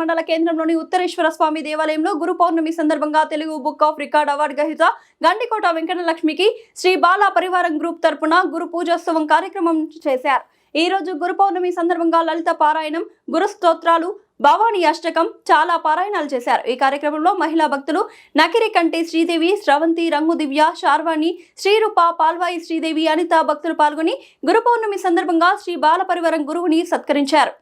మండల కేంద్రంలోని ఉత్తరేశ్వర స్వామి దేవాలయంలో గురు పౌర్ణమి సందర్భంగా Telugu book of record award గ్రహీత గండికోట వెంకటలక్ష్మికి శ్రీ బాల పరివారం గ్రూప్ తరపున గురు పూజోత్సవం కార్యక్రమం చేశారు. ఈ రోజు గురు పౌర్ణమి సందర్భంగా లలిత పారాయణం, గురు స్తోత్రాలు, భవానీ అష్టకం చాలా పారాయణాలు చేశారు. ఈ కార్యక్రమంలో మహిళా భక్తులు నకిరి కంటి శ్రీదేవి, స్రవంతి, రంగు దివ్య, శార్వాణి, శ్రీరూప, పాల్వాయి శ్రీదేవి, అనిత భక్తులు పాల్గొని గురు పౌర్ణమి సందర్భంగా శ్రీ బాల పరివారం గురువుని సత్కరించారు.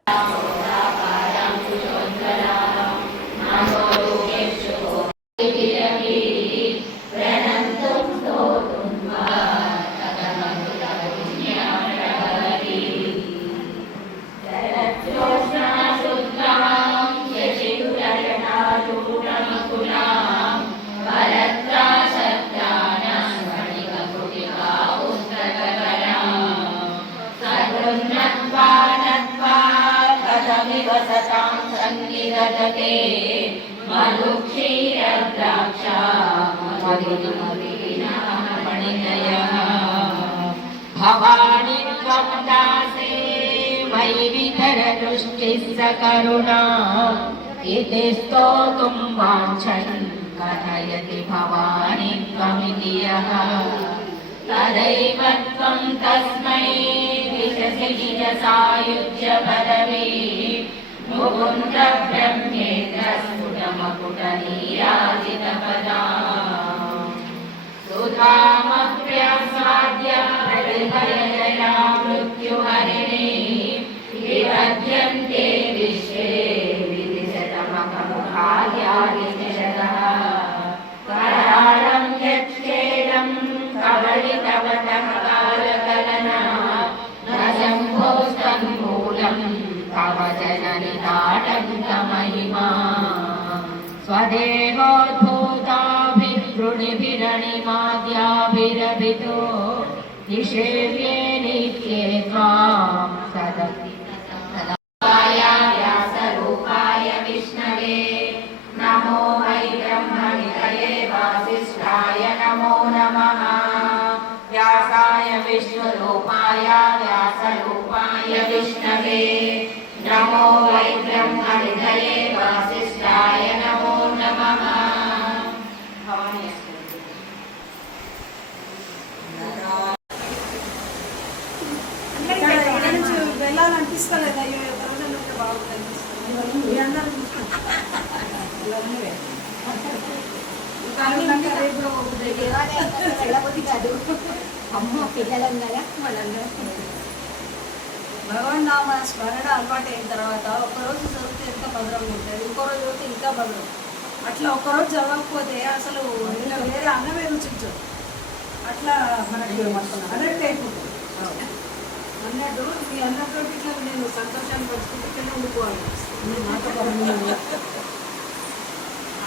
भवानी त्वं दासे मयि वितरदृष्टिः सकरुणा इति स्तोतुं वाञ्छन् कथयति भवानी त्वमिति यः तदैव त्वं तस्मै विशसि निजसायुज्य पदवी मुकुन्द ब्रह्मेन्द्र स्फुटमकुटनीराजितपदा सुधामप्यसाद्य प्रतिभयजया मृत्युहरिणी विभज्यन्ते विश्वे विदिशतमकमुखाद्यादिशतः कराळं यच्छेदं कबलितवतः कालकलना न शम्भोस्तन्मूलं तव जननि ताटन्तमहिमा स्वदेहोद्भूताभिवृणिभिरणिमाद्याभिरभितो निषेव्ये नित्ये त्वां सदति व्यासरूपाय विष्णवे नमो वै ब्रह्मनिधये वासिष्ठाय नमो नमः व्यासाय विष्णुरूपाय व्यासरूपाय विष्णवे नमो वै ब्रह्मनिधये वासिष्ठाय नमो नमः వెళ్ళాలనిపిస్తలేదు. అయ్యో ఎవరైనా బాగుంటుంది. భగవాన్ నామ స్మరణ అలవాటు అయిన తర్వాత ఒకరోజు చదివితే ఎంత భద్రంగా ఉంటుంది, ఇంకో రోజు చదివితే ఇంకా భద్రం. అట్లా ఒకరోజు చదవకపోతే అసలు వేరే అన్నమే రుచించదు. అట్లా మనకి అలర్ట్ అయిపోతుంది అన్నట్టు. మీ అన్నతో ఇట్లా నేను సంతోషాన్ని పంచుకుంటే ఉండిపోవాలి.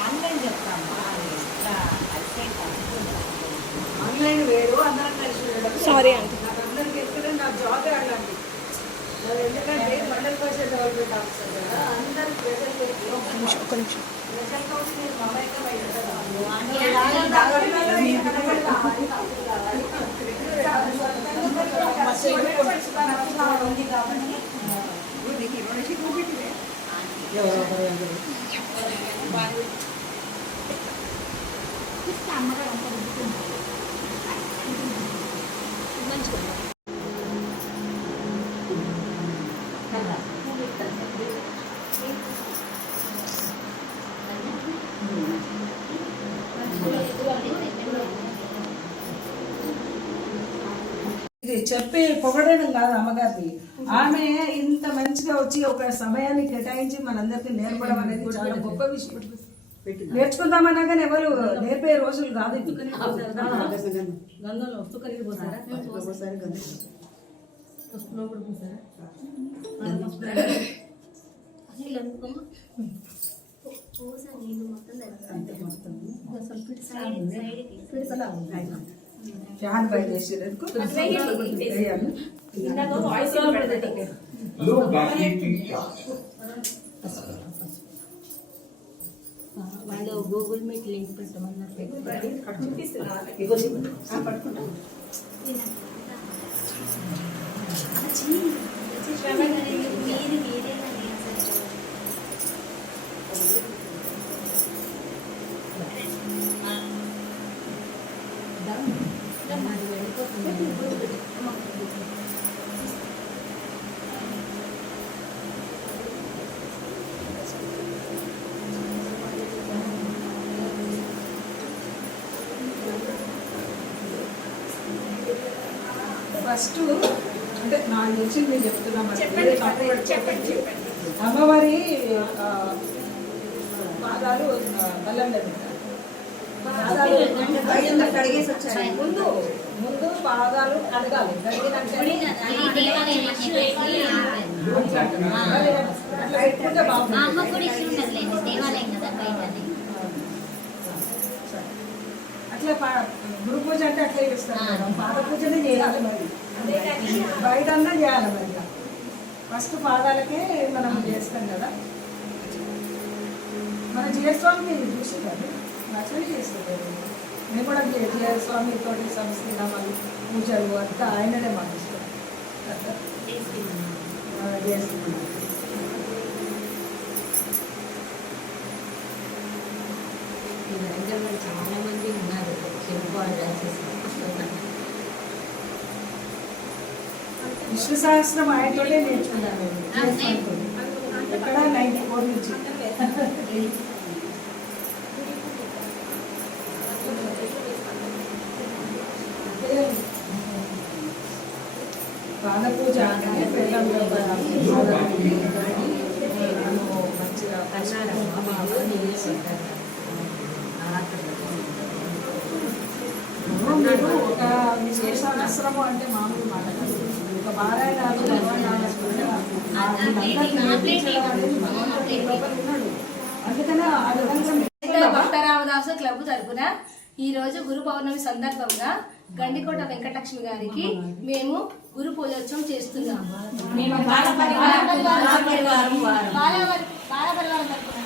ఆన్లైన్ చెప్తాను. ఆన్లైన్ వేరు, అందరం కలిసి ఉండడం. సారీ అండి, నాకు అందరికి ఎక్కడ నా జాబ్ అలాంటి. ఎందుకంటే మండల్ పరిషత్ డెవలప్మెంట్ ఆఫీసర్ కదా, అందరు స్పెషల్ స్పెషల్ కౌన్సిల్ మమైకమై ఉంటుంది. ఇది చెప్పి పొగడడం కాదు అమ్మగారిది. ఆమె ఇంత మంచిగా వచ్చి ఒక సమయాన్ని కేటాయించి మనందరికీ నేర్పడం అనేది చాలా గొప్ప విషయం. నేర్చుకుందామన్నా కానీ ఎవరు నేర్పే రోజులు కాదు. ఫ్యాన్ బయట చేసేందుకు వాళ్ళు గూగుల్ మీట్ లింక్ పెట్టమన్నారు. ఫస్ట్ అంటే నాకు తెలిసి నేను చెప్తున్నాను చెప్పండి. అమ్మవారి పాదాలు బల్లం ముందు ముందు పాదాలు కడగాలి. కడిగినాక అట్లా పెట్టుకుంటే బాగుంటుంది. అట్లా గురు పూజ అంటే అట్లా చేస్తారు మేడం. పాద పూజనే చేయాలి మరి, బయట అన్నా చేయాలి మరి. ఫస్ట్ పాదాలకే మనం చేస్తాం కదా. మన జీవస్వామి చూసి కాదు అట్లనే చేస్తుంది. నేను కూడా జీవస్వామి తోటి సంస్కృతి పూజలు అంతా ఆయననే మాకు ఇష్టం చేస్తున్నాం. చాలా మంది ఉన్నారు విష్ణు సహస్రం ఆయనతోనే నేర్చుకున్నాను. ఎక్కడ 94 నుంచి. పాద పూజ అంటే మంచిగా మీరు ఒక విశేషాశ్రమం అంటే మామూలు మాట కాదు. ఒక పారాయణాలు అందుకనే ఆ విధంగా భక్త రామదాసు క్లబ్ తరపున ఈ రోజు గురు పౌర్ణమి సందర్భంగా గండికోట వెంకటలక్ష్మి గారికి మేము గురు పూజోత్సవం చేస్తున్నాము. బాల పరివారం బాల పరివారం తరపున